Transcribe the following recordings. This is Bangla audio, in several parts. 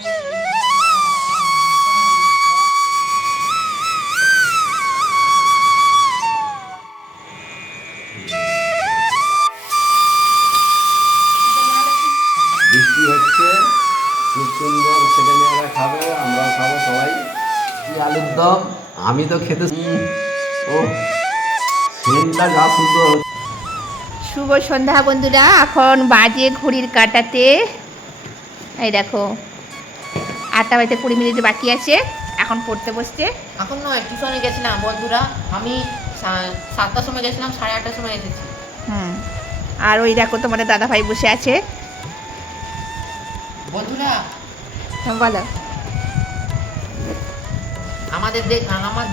বৃষ্টি হচ্ছে, খুব সুন্দর, ছেলে মেয়েরা খাবে, আমরাও খাবো সবাই। কি আলুর দম, আমি তো খেতে ও সেন্টটা যা সুন্দর। শুভ সন্ধ্যা বন্ধুরা, এখন বাজে ঘড়ির কাঁটাতে এই দেখো 8টা বাজতে 20 মিনিট বাকি আছে। এখন পড়তে বসছে। এখন নয়, টিউশনে গেছিলাম বন্ধুরা, আমি 7টার সময় গেছিলাম, 8:30টার সময় এসেছি। আর ওই দেখো তোমাদের দাদা ভাই বসে আছে। বন্ধুরা বলো। আমার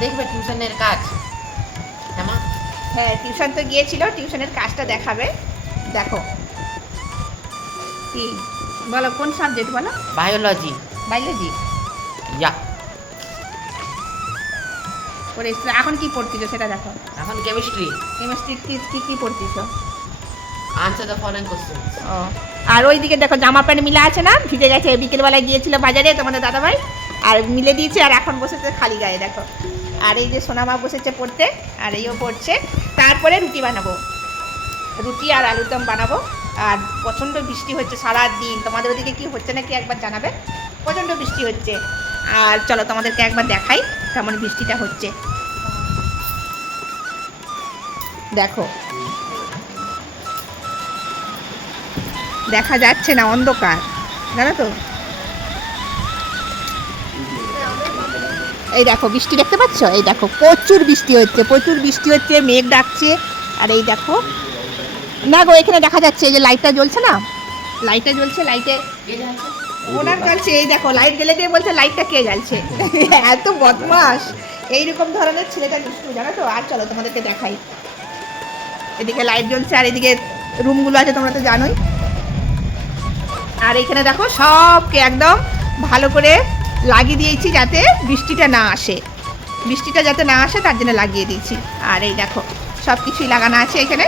দেখবে টিউশনের কাজ। হ্যাঁ, টিউশন তো গিয়েছিল, টিউশনের কাজটা দেখাবে। দেখো কি বলো, কোন সাবজেক্ট বলো? বায়োলজি। বায়োলজি ইয়া। পড়ে এসছো। এখন কি পড়তিছো সেটা দেখো। এখন কেমিস্ট্রি। কেমিস্ট্রি কি পড়তিছো? Answer the following questions. ও, আর ওইদিকে দেখো জামা প্যান্ট মিলা আছে না, ভিজে গেছে। বিকেলবেলায় গিয়েছিল বাজারে তোমাদের দাদাভাই, আর মিলে দিয়েছে, আর এখন বসেছে খালি গায়ে দেখো। আর এই যে সোনামা বসেছে পড়তে, আর এইও পড়ছে। তারপরে রুটি বানাবো, রুটি আর আলুর দম বানাবো। আর প্রচণ্ড বৃষ্টি হচ্ছে সারা দিন। তোমাদের ওদিকে কি হচ্ছে নাকি একবার জানাবে। প্রচণ্ড বৃষ্টি হচ্ছে। আর চলো তোমাদেরকে একবার দেখাই কেমন বৃষ্টিটা হচ্ছে। দেখো, দেখা যাচ্ছে না, অন্ধকার, জানো তো। এই দেখো বৃষ্টি দেখতে পাচ্ছ, এই দেখো প্রচুর বৃষ্টি হচ্ছে, প্রচুর বৃষ্টি হচ্ছে, মেঘ ডাকছে। আর এই দেখো না গো, এখানে দেখা যাচ্ছে এই যে লাইটটা জ্বলছে না, লাইটটা জ্বলছে, লাইটে ওনার জ্বলছে। এই দেখো লাইট জ্বেলে দিয়ে বলছে লাইটটা কে জ্বলছে। এত বদমাস, এইরকম ধরনের ছেলেটা দুষ্টু, জানো তো। আর চলো তোমাদেরকে দেখাই। এদিকে লাইট জ্বলছে, আর এদিকে রুমগুলো আছে তোমরা তো জানোই। আর এখানে দেখো সবকে একদম ভালো করে লাগিয়ে দিয়েছি যাতে বৃষ্টিটা না আসে, বৃষ্টিটা যাতে না আসে তার জন্য লাগিয়ে দিয়েছি। আর এই দেখো সব কিছুই লাগানো আছে এখানে।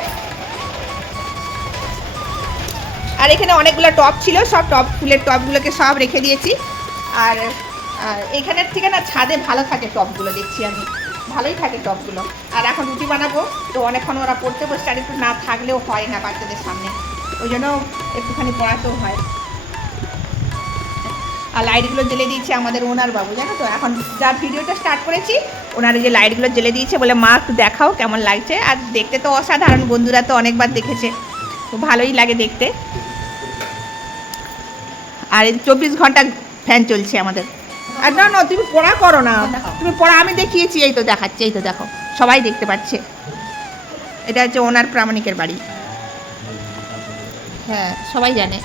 আর এখানে অনেকগুলো টব ছিল, সব টব, ফুলের টবগুলোকে সব রেখে দিয়েছি। আর এখানের থেকে না ছাদে ভালো থাকে টবগুলো, দেখছি আমি ভালোই থাকে টবগুলো। আর এখন রুটি বানাবো, তো অনেকক্ষণ ওরা পড়তে বসছে, আর একটু না থাকলেও হয় না বাচ্চাদের সামনে, ওই জন্য একটুখানি পড়াতেও হয়। আর লাইটগুলো জ্বেলে দিয়েছে আমাদের ওনার বাবু, জানো তো। এখন যা ভিডিওটা স্টার্ট করেছি, ওনার যে লাইটগুলো জ্বেলে দিয়েছে, বলে মা একটু দেখাও কেমন লাগছে। আর দেখতে তো অসাধারণ, বন্ধুরা তো অনেকবার দেখেছে, তো ভালোই লাগে দেখতে। আর এই 24 ঘন্টা ফ্যান চলছে আমাদের। আর না না, তুমি পড়া করো না, তুমি পড়া, আমি দেখিয়েছি, এই তো দেখাচ্ছে, এই তো দেখো সবাই দেখতে পাচ্ছে। এটা হচ্ছে ওনার প্রামাণিকের বাড়ি, হ্যাঁ সবাই জানে।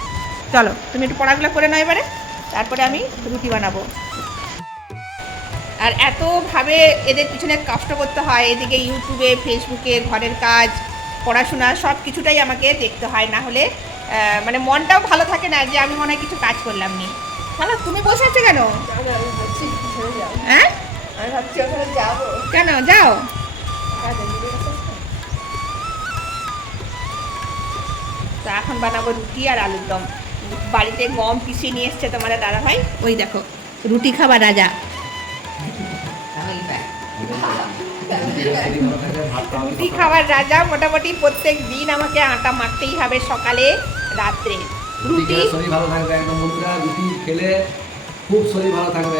চলো তুমি একটু পড়াগুলো করে নাও এবারে, তারপরে আমি রুটি বানাবো। আর এতভাবে এদের পিছনে কষ্ট করতে হয়, এদিকে ইউটিউবে, ফেসবুকে, ঘরের কাজ, পড়াশোনা সব কিছুটাই আমাকে দেখতে হয়, না হলে মানে মনটাও ভালো থাকে না, যে আমি মনে হয় কিছু কাজ করলাম নি। তাহলে তুমি বসে আছো কেন? হ্যাঁ, আমি ভাবছি ওখানে যাবো। কেন যাও? তো এখন বানাবো রুটি আর আলুর দম। বাড়িতে গম পিষিয়ে নিয়ে এসছে তোমাদের দাদা ভাই, ওই দেখো রুটি খাবার রাজা। রুটি খাবার রাজা, মোটামুটি প্রত্যেক দিন আমাকে আটা মাখতেই হবে, সকালে রাত্রে। রুটি শরীর ভালো থাকবে একদম বন্ধুরা, রুটি খেলে খুব শরীর ভালো থাকবে,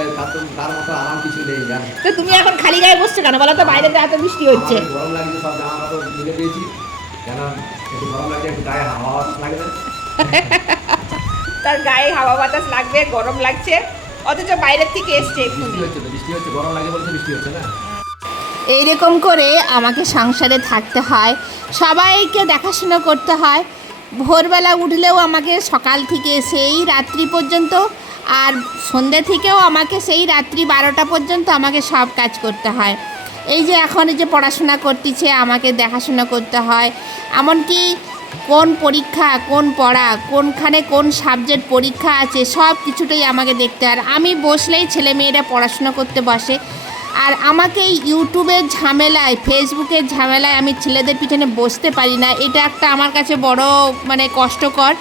তার মতো আরাম কিছু নেই জানো তো। তুমি এখন খালি গায়ে বসছো কেন বলো তো? বাইরে তো এত বৃষ্টি হচ্ছে। গরম লাগছে, সব জামা কাপড় মিলে দিয়েছি, কেন একটু গরম লাগছে, একটু গায়ে হাওয়া লাগবে। তার গায়ে হাওয়া বাতাস লাগবে, গরম লাগছে, অথচ বাইরের থেকে এসছে। বৃষ্টি হচ্ছে, গরম লাগে বলছে, বৃষ্টি হচ্ছে না। এইরকম করে আমাকে সংসারে থাকতে হয়, সবাইকে দেখাশোনা করতে হয়। ভোরবেলা উঠলেও আমাকে সকাল থেকে সেই রাত্রি পর্যন্ত, আর সন্ধ্যে থেকেও আমাকে সেই রাত্রি 12টা পর্যন্ত আমাকে সব কাজ করতে হয়। এই যে এখন এই যে পড়াশোনা করতেছে, আমাকে দেখাশোনা করতে হয়। এমনকি কোন পরীক্ষা, কোন পড়া, কোনখানে কোন সাবজেক্ট পরীক্ষা আছে, সব কিছুটাই আমাকে দেখতে হয়। আমি বসলেই ছেলে মেয়েরা পড়াশোনা করতে বসে, আর আমাকে ইউটিউবের ঝামেলায়, ফেসবুকের ঝামেলায় আমি ছেলেদের পিছনে বসতে পারি না। এটা একটা আমার কাছে বড় মানে কষ্টকর।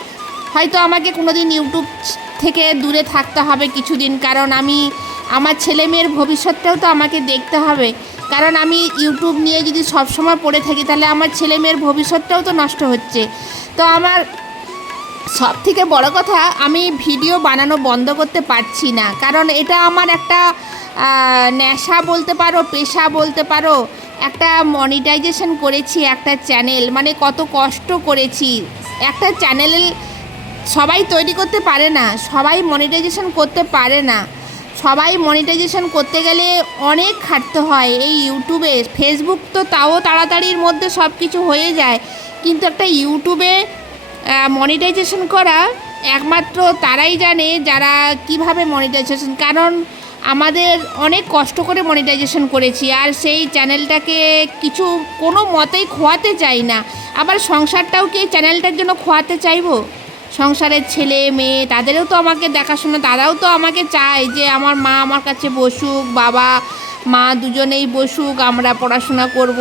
হয়তো আমাকে কোনোদিন ইউটিউব থেকে দূরে থাকতে হবে কিছুদিন, কারণ আমি আমার ছেলে মেয়ের ভবিষ্যৎটাও তো আমাকে দেখতে হবে। কারণ আমি ইউটিউব নিয়ে যদি সবসময় পড়ে থাকি তাহলে আমার ছেলে মেয়ের ভবিষ্যৎটাও তো নষ্ট হচ্ছে। তো আমার সব থেকে বড় কথা, আমি ভিডিও বানানো বন্ধ করতে পারছি না, কারণ এটা আমার একটা নেশা বলতে পারো, পেশা বলতে পারো। একটা মনিটাইজেশন করেছি একটা চ্যানেল, মানে কত কষ্ট করেছি। একটা চ্যানেল সবাই তৈরি করতে পারে না, সবাই মনিটাইজেশন করতে পারে না। সবাই মনিটাইজেশন করতে গেলে অনেক খাটতে হয়। এই ইউটিউবে, ফেসবুক তো তাও তাড়াতাড়ির মধ্যে সব কিছু হয়ে যায়, কিন্তু একটা ইউটিউবে মনিটাইজেশন করা একমাত্র তারাই জানে যারা কিভাবে মনিটাইজেশন, কারণ আমাদের অনেক কষ্ট করে মনিটাইজেশন করেছি, আর সেই চ্যানেলটাকে কিছু কোনো মতেই খোয়াতে চাই না। আবার সংসারটাও কি এই চ্যানেলটার জন্য খোয়াতে চাইবো? সংসারের ছেলে মেয়ে তাদেরও তো আমাকে দেখাশোনা, তারাও তো আমাকে চায় যে আমার মা আমার কাছে বসুক, বাবা মা দুজনেই বসুক, আমরা পড়াশোনা করব।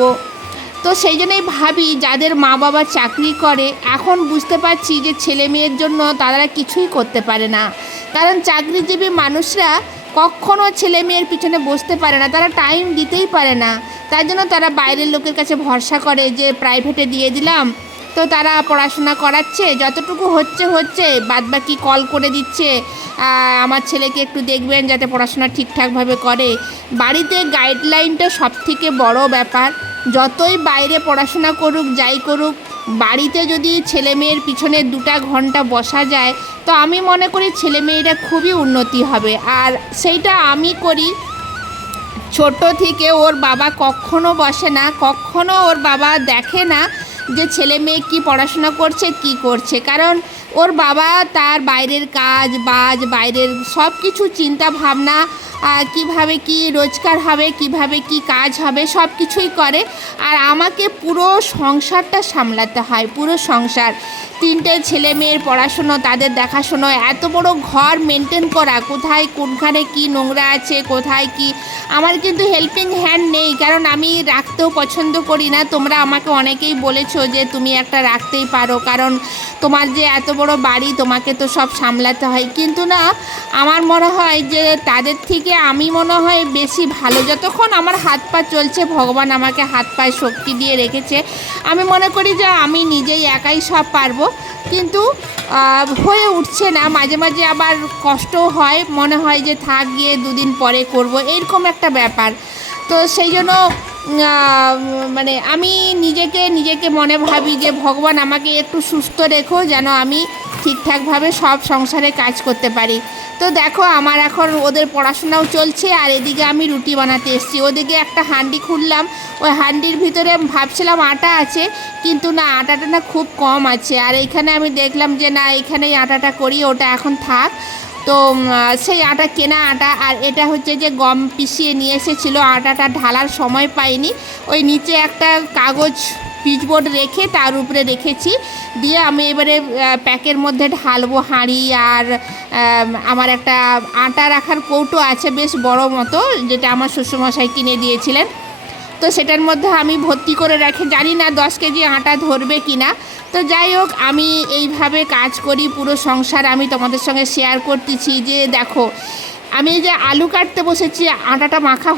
তো সেই জন্যই ভাবি, যাদের মা বাবা চাকরি করে, এখন বুঝতে পারছি যে ছেলে মেয়ের জন্য তারা কিছুই করতে পারে না। কারণ চাকরিজীবী মানুষরা কখনও ছেলে মেয়ের পিছনে বসতে পারে না, তারা টাইম দিতেই পারে না। তার জন্য তারা বাইরের লোকের কাছে ভরসা করে যে প্রাইভেটে দিয়ে দিলাম, তো তারা পড়াশোনা করাচ্ছে, যতটুকু হচ্ছে, বাদবাকি কল করে দিচ্ছে আমার ছেলেকে একটু দেখবেন যাতে পড়াশোনা ঠিকঠাকভাবে করে। বাড়িতে গাইডলাইনটা সবথেকে বড় ব্যাপার। যতই বাইরে পড়াশোনা করুক, যাই করুক, বাড়িতে যদি ছেলে মেয়ের পিছনে 2 ঘন্টা বসা যায়, তো আমি মনে করি ছেলে মেয়েরা খুবই উন্নতি হবে। আর সেইটা আমি করি। ছোট থেকে ওর বাবা কখনো বসে না, কখনো ওর বাবা দেখে না যে ছেলে মেয়ে কী পড়াশোনা করছে, কি করছে। কারণ ওর বাবা তার বাইরের কাজ বাজ, বাইরের সব কিছু চিন্তা ভাবনা, কিভাবে কি রোজগার হবে, কিভাবে কি কাজ হবে, সব কিছুই করে। আর আমাকে পুরো সংসারটা সামলাতে হয়, পুরো সংসার। 3টে ছেলে মেয়ের পড়াশুনো, তাদের দেখাশুনো, এত বড় ঘর মেনটেন করা, কোথায় কোনখানে কি নোংরা আছে, কোথায় কি। আমার কিন্তু হেল্পিং হ্যান্ড নেই, কারণ আমি রাখতেও পছন্দ করি না। তোমরা আমাকে অনেকেই বলেছো যে তুমি একটা রাখতেই পারো, কারণ তোমার যে এত বড় বাড়ি, তোমাকে তো সব সামলাতে হয়। কিন্তু না, আমার মনে হয় যে তাদের থেকে আমি মনে হয় বেশি ভালো। যতক্ষণ আমার হাত পা চলছে, ভগবান আমাকে হাত পায়ে শক্তি দিয়ে রেখেছে, আমি মনে করি যে আমি নিজেই একাই সব পারবো। কিন্তু হয়ে উঠছে না, মাঝে মাঝে আবার কষ্টও হয়, মনে হয় যে থাক, গিয়ে 2 দিন পরে করব, এরকম একটা ব্যাপার। তো সেই জন্য মানে আমি নিজেকে মনে ভাবি যে ভগবান আমাকে একটু সুস্থ রেখো, যেন আমি ঠিকঠাকভাবে সব সংসারে কাজ করতে পারি। তো দেখো, আমার এখন ওদের পড়াশোনাও চলছে, আর এদিকে আমি রুটি বানাতে এসেছি। ওদিকে একটা হাঁডি খুললাম, ওই হাঁডির ভিতরে ভাবছিলাম আটা আছে, কিন্তু না, আটাটা না খুব কম আছে। আর এইখানে আমি দেখলাম যে না, এখানেই আটাটা করি, ওটা এখন থাক। তো সেই আটা, কেনা আটা। আর এটা হচ্ছে যে গম পিষিয়ে নিয়ে এসেছিলো, আটাটা ঢালার সময় পাইনি, ওই নিচে একটা কাগজ পিচবোর্ড রেখে তার উপরে রেখেছি, দিয়ে আমি এবারে প্যাকের মধ্যে ঢালবো হাঁড়ি। আর আমার একটা আটা রাখার কৌটো আছে বেশ বড় মতো, যেটা আমার শ্বশুরমশাই কিনে দিয়েছিলেন, তো সেটার মধ্যে আমি ভর্তি করে রাখি। জানি না 10 কেজি আটা ধরবে কি না। তো যাই হোক, আমি এইভাবে কাজ করি, পুরো সংসার আমি তোমাদের সঙ্গে শেয়ার করতেছি। যে দেখো, আমি যে আলু কাটতে বসেছি, আটাটা মাখা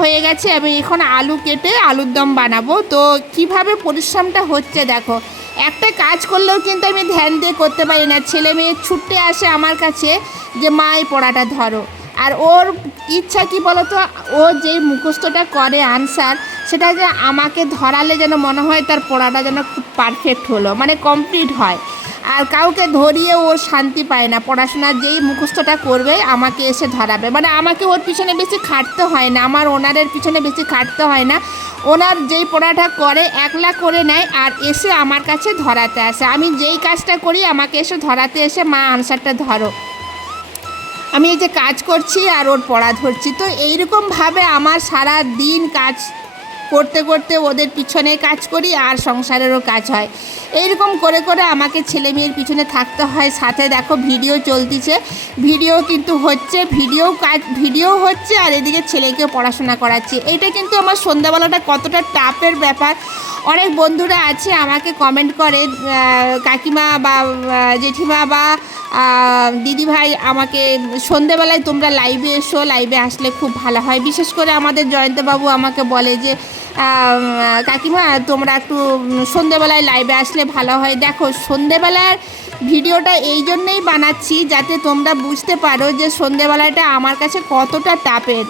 হয়ে গেছে, আমি এখন আলু কেটে আলুর দম বানাবো। তো কিভাবে পরিশ্রমটা হচ্ছে দেখো। একটা কাজ করলেও কিন্তু আমি ধ্যান দিয়ে করতে পারি না। ছেলে মেয়ে ছুটে আসে আমার কাছে যে মা এই পড়াটা ধরো। আর ওর ইচ্ছা কি বলো তো, ও যে মুখস্থটা করে আনসার, সেটা যে আমাকে ধরালে যেন মনে হয় তার পড়াটা যেন খুব পারফেক্ট হলো, মানে কমপ্লিট হয়। আর কাউকে ধরিয়ে ওর শান্তি পায় না। পড়াশোনার যেই মুখস্থটা করবে আমাকে এসে ধরাবে, মানে আমাকে ওর পিছনে বেশি খাটতে হয় না, আমার ওনারের পিছনে বেশি খাটতে হয় না। ওনার যেই পড়াটা করে একলা করে নেয়, আর এসে আমার কাছে ধরাতে আসে। আমি যেই কাজটা করি আমাকে এসে ধরাতে এসে মা আনসারটা ধরো। আমি এই যে কাজ করছি আর ওর পড়া ধরছি, তো এইরকমভাবে আমার সারা দিন কাজ করতে করতে ওদের পিছনে কাজ করি আর সংসারেরও কাজ হয়। এইরকম করে করে আমাকে ছেলে মেয়ের পিছনে থাকতে হয়। সাথে দেখো ভিডিও চলতিছে, ভিডিও কিন্তু হচ্ছে, ভিডিও হচ্ছে আর এদিকে ছেলেকেও পড়াশোনা করাচ্ছি। এইটা কিন্তু আমার সন্ধ্যাবেলাটা কতটা টাফের ব্যাপার। অনেক বন্ধুরা আছে আমাকে কমেন্ট করে, কাকিমা বা জেঠিমা বা দিদিভাই আমাকে সন্ধেবেলায় তোমরা লাইভে এসো, লাইভে আসলে খুব ভালো হয়। বিশেষ করে আমাদের জয়ন্তবাবু আমাকে বলে যে কাকিমা তোমরা একটু সন্ধেবেলায় লাইভে আসলে ভালো হয়। দেখো সন্ধেবেলার ভিডিওটা এই জন্যেই বানাচ্ছি যাতে তোমরা বুঝতে পারো যে সন্ধেবেলাটা আমার কাছে কতটা টাফের।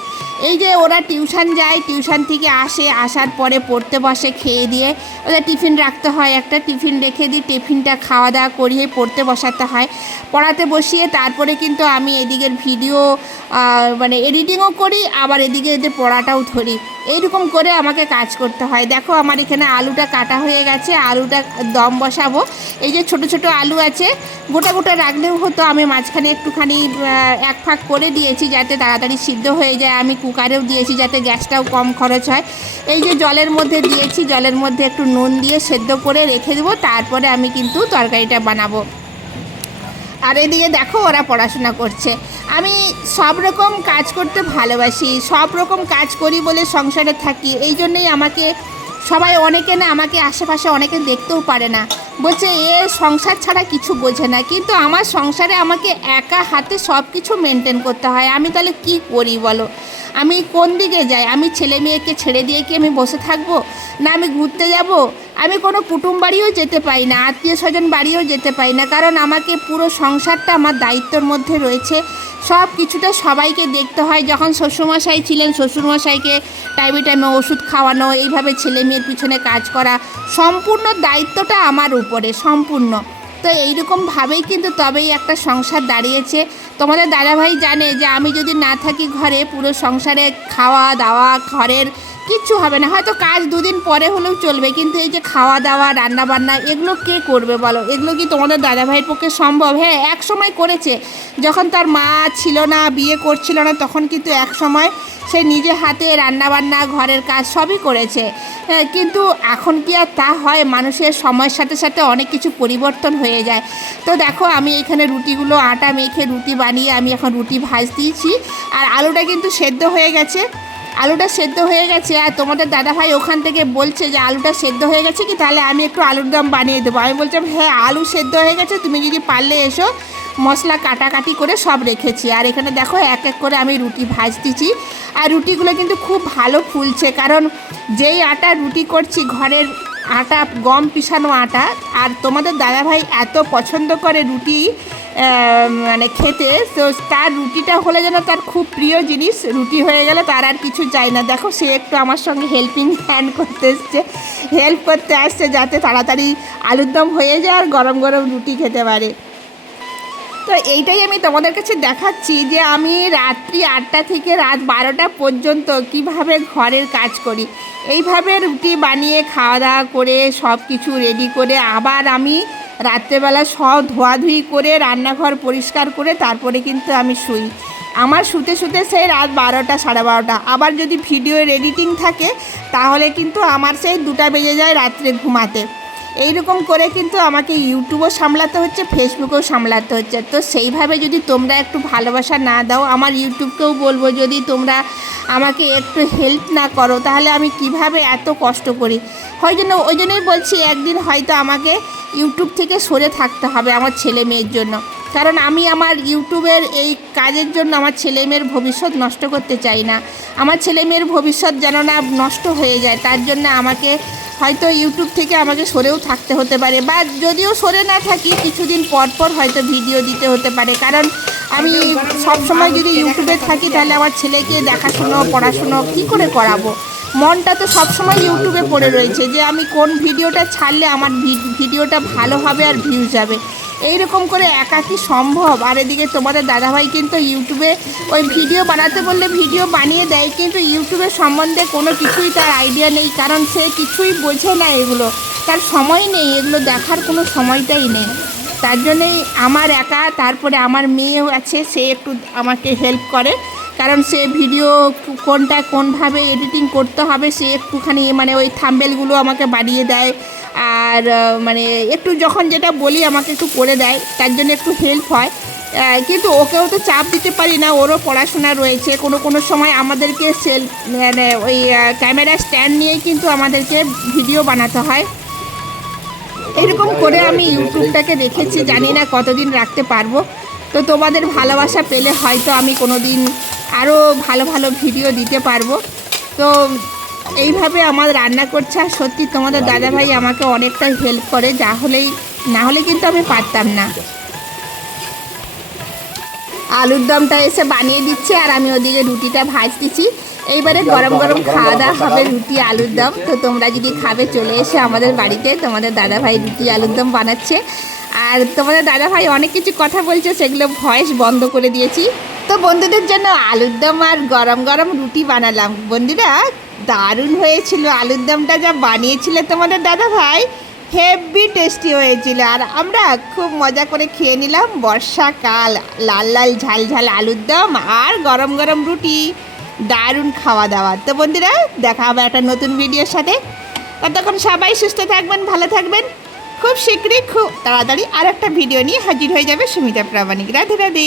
এই যে ওরা টিউশন যায়, টিউশন থেকে আসে, আসার পরে পড়তে বসে, খেয়ে দিয়ে ওদের টিফিন রাখতে হয়, একটা টিফিন রেখে দিই, টিফিনটা খাওয়া দাওয়া করিয়ে পড়তে বসাতে হয়। পড়াতে বসিয়ে তারপরে কিন্তু আমি এদিকের ভিডিও মানে এডিটিংও করি, আবার এদিকে এদের পড়াটাও ধরি। এইরকম করে আমাকে কাজ করতে হয়। দেখো আমার এখানে আলুটা কাটা হয়ে গেছে, আলুটা দম বসাবো। এই যে ছোট ছোট আলু আছে, গোটা গোটা রাখলেও হতো, আমি মাঝখানে একটুখানি এক ফাঁক করে দিয়েছি যাতে তাড়াতাড়ি সিদ্ধ হয়ে যায়। আমি কুকারেও দিয়েছি যাতে গ্যাসটাও কম খরচ হয়। এই যে জলের মধ্যে দিয়েছি, জলের মধ্যে একটু নুন দিয়ে সেদ্ধ করে রেখে দেবো, তারপরে আমি কিন্তু তরকারিটা বানাবো। আর এদিকে দেখো ওরা পড়াশোনা করছে। আমি সব রকম কাজ করতে ভালোবাসি, সব রকম কাজ করি বলে সংসারে থাকি। এই জন্যই আমাকে সবাই, অনেকে না আমাকে আশেপাশে অনেকে দেখতেও পারে না, বলছে এ সংসার ছাড়া কিছু বোঝে না। কিন্তু আমার সংসারে আমাকে একা হাতে সব কিছু মেনটেন করতে হয়। আমি তাহলে কি করি বলো? আমি কোন দিকে যাই? আমি ছেলে মেয়েকে ছেড়ে দিয়ে কি আমি বসে থাকবো? না আমি ঘুরতে যাব? আমি কোনো কুটুম বাড়িও যেতে পারি না, আত্মীয় স্বজন বাড়িও যেতে পারি না, কারণ আমাকে পুরো সংসারটা আমার দায়িত্বের মধ্যে রয়েছে। সব কিছুটা সবাইকে দেখতে হয়। যখন শ্বশুরমশাই ছিলেন, শ্বশুরমশাইকে টাইমে টাইমে ওষুধ খাওয়ানো, এইভাবে ছেলে মেয়ের পিছনে কাজ করা, সম্পূর্ণ দায়িত্বটা আমার উপরে, সম্পূর্ণ। তো এইরকমভাবেই কিন্তু তবেই একটা সংসার দাঁড়িয়েছে। তোমাদের দাদাভাই জানে যে আমি যদি না থাকি ঘরে, পুরো সংসারে খাওয়া দাওয়া, ঘরের কিচ্ছু হবে না। হয়তো কাজ দুদিন পরে হলেও চলবে, কিন্তু এই যে খাওয়া দাওয়া, রান্না বান্না, এগুলো কে করবে বলো? এগুলো কি তোমাদের দাদাভাইয়ের পক্ষে সম্ভব? হ্যাঁ, এক সময় করেছে, যখন তার মা ছিল না, বিয়ে করছিল না, তখন কিন্তু এক সময় সে নিজে হাতে রান্নাবান্না, ঘরের কাজ সবই করেছে। হ্যাঁ, কিন্তু এখন কি আর তা হয়? মানুষের সময়ের সাথে সাথে অনেক কিছু পরিবর্তন হয়ে যায়। তো দেখো আমি এখানে রুটিগুলো আটা মেখে রুটি বানিয়ে আমি এখন রুটি ভাজ দিয়েছি। আর আলুটা কিন্তু সেদ্ধ হয়ে গেছে, আলুটা সেদ্ধ হয়ে গেছে। আর তোমাদের দাদাভাই ওখান থেকে বলছে যে আলুটা সেদ্ধ হয়ে গেছে কি, তাহলে আমি একটু আলুর দম বানিয়ে দেবো। আমি বলছিলাম হ্যাঁ আলু সেদ্ধ হয়ে গেছে, তুমি যদি পারলে এসো, মশলা কাটাকাটি করে সব রেখেছি। আর এখানে দেখো এক এক করে আমি রুটি ভাজতেছি। আর রুটিগুলো কিন্তু খুব ভালো ফুলছে, কারণ যেই আটা রুটি করছি ঘরের আটা, গম পিষানো আটা। আর তোমাদের দাদাভাই এত পছন্দ করে রুটি মানে খেতে, তো তার রুটিটা হলে যেন তার খুব প্রিয় জিনিস। রুটি হয়ে গেলে তার আর কিছু চাই না। দেখো সে একটু আমার সঙ্গে হেল্পিং হ্যান্ড করতে এসছে, হেল্প করতে আসছে যাতে তাড়াতাড়ি আলুর দম হয়ে যায় আর গরম গরম রুটি খেতে পারে। তো এইটাই আমি তোমাদের কাছে দেখাচ্ছি যে আমি রাত্রি 8টা থেকে রাত 12টা পর্যন্ত কিভাবে ঘরের কাজ করি। এইভাবে রুটি বানিয়ে খাওয়া দাওয়া করে সব কিছু রেডি করে আবার আমি রাত্রেবেলা সব ধোয়াধুয়ি করে রান্নাঘর পরিষ্কার করে তারপরে কিন্তু আমি শুই। আমার শুতে শুতে সেই রাত 12টা, 12:30। আবার যদি ভিডিও এডিটিং থাকে তাহলে কিন্তু আমার সেই 2টা বেজে যায় রাত্রে ঘুমাতে। এইরকম করে কিন্তু আমাকে ইউটিউবও সামলাতে হচ্ছে, ফেসবুকেও সামলাতে হচ্ছে। তো সেইভাবে যদি তোমরা একটু ভালোবাসা না দাও, আমার ইউটিউবকেও বলবো যদি তোমরা আমাকে একটু হেল্প না করো তাহলে আমি কিভাবে এত কষ্ট করি। ওই জন্যই বলছি একদিন হয়তো আমাকে ইউটিউব থেকে সরে থাকতে হবে আমার ছেলে মেয়ের জন্য, কারণ আমি আমার ইউটিউবের এই কাজের জন্য আমার ছেলে মেয়ের ভবিষ্যৎ নষ্ট করতে চাই না। আমার ছেলে মেয়ের ভবিষ্যৎ যেন না নষ্ট হয়ে যায়, তার জন্য আমাকে হয়তো ইউটিউব থেকে আমাকে সরেও থাকতে হতে পারে, বা যদিও সরে না থাকি কিছুদিন পর পর হয়তো ভিডিও দিতে হতে পারে। কারণ আমি সবসময় যদি ইউটিউবে থাকি তাহলে আমার ছেলেকে দেখাশুনো, পড়াশুনো কী করে করাবো? মনটা তো সবসময় ইউটিউবে পড়ে রয়েছে যে আমি কোন ভিডিওটা ছাড়লে আমার ভিডিওটা ভালো হবে আর ভিউজ যাবে। এইরকম করে একা কি সম্ভব? আর এদিকে তোমাদের দাদাভাই কিন্তু ইউটিউবে ওই ভিডিও বানাতে বললে ভিডিও বানিয়ে দেয়, কিন্তু ইউটিউবের সম্বন্ধে কোনো কিছুই তার আইডিয়া নেই, কারণ সে কিছুই বোঝে না এগুলো, তার সময় নেই, এগুলো দেখার কোনো সময়টাই নেই। তার জন্যেই আমার একা, তারপরে আমার মেয়েও আছে, সে একটু আমাকে হেল্প করে। কারণ সে ভিডিও কোনটা কোনভাবে এডিটিং করতে হবে সে একটুখানি মানে ওই থাম্বেলগুলো আমাকে বানিয়ে দেয়, আর মানে একটু যখন যেটা বলি আমাকে একটু করে দেয়, তার জন্য একটু হেল্প হয়। কিন্তু ওকেও তো চাপ দিতে পারি না, ওরও পড়াশোনা রয়েছে। কোনো কোনো সময় আমাদেরকে মানে ওই ক্যামেরা স্ট্যান্ড নিয়েই কিন্তু আমাদেরকে ভিডিও বানাতে হয়। এরকম করে আমি ইউটিউবটাকে রেখেছি, জানি না কতদিন রাখতে পারবো। তো তোমাদের ভালোবাসা পেলে হয়তো আমি কোনো দিন আরও ভালো ভালো ভিডিও দিতে পারবো। তো এইভাবে আমার রান্না করছে, আর সত্যি তোমাদের দাদাভাই আমাকে অনেকটা হেল্প করে, না হলে কিন্তু আমি পারতাম না। আলুর দমটা এসে বানিয়ে দিচ্ছে আর আমি ওদিকে রুটিটা ভাজতেছি। এইবারে গরম গরম খাওয়া দাওয়া হবে, রুটি আলুর দম। তো তোমরা যদি খাবে চলে এসে আমাদের বাড়িতে, তোমাদের দাদাভাই রুটি আলুর দম বানাচ্ছে। আর তোমাদের দাদাভাই অনেক কিছু কথা বলছে, সেগুলো ভয়েস বন্ধ করে দিয়েছি। তো বন্ধুদের জন্য আলুর দম আর গরম গরম রুটি বানালাম। বন্ধুরা দারুণ হয়েছিল, আলুর দমটা যা বানিয়েছিল তোমাদের দাদাভাই, হেভি টেস্টি হয়েছিল। আর আমরা খুব মজা করে খেয়ে নিলাম। বর্ষাকাল, লাল লাল ঝাল ঝাল আলুর দম আর গরম গরম রুটি, দারুণ খাওয়া দাওয়া। তো বন্ধুরা দেখা হবে একটা নতুন ভিডিওর সাথে। ততক্ষণ সবাই সুস্থ থাকবেন, ভালো থাকবেন। খুব শীঘ্রই খুব তাড়াতাড়ি আর একটা ভিডিও নিয়ে হাজির হয়ে যাবে সুমিতা প্রামাণিক। রাধে রাধে।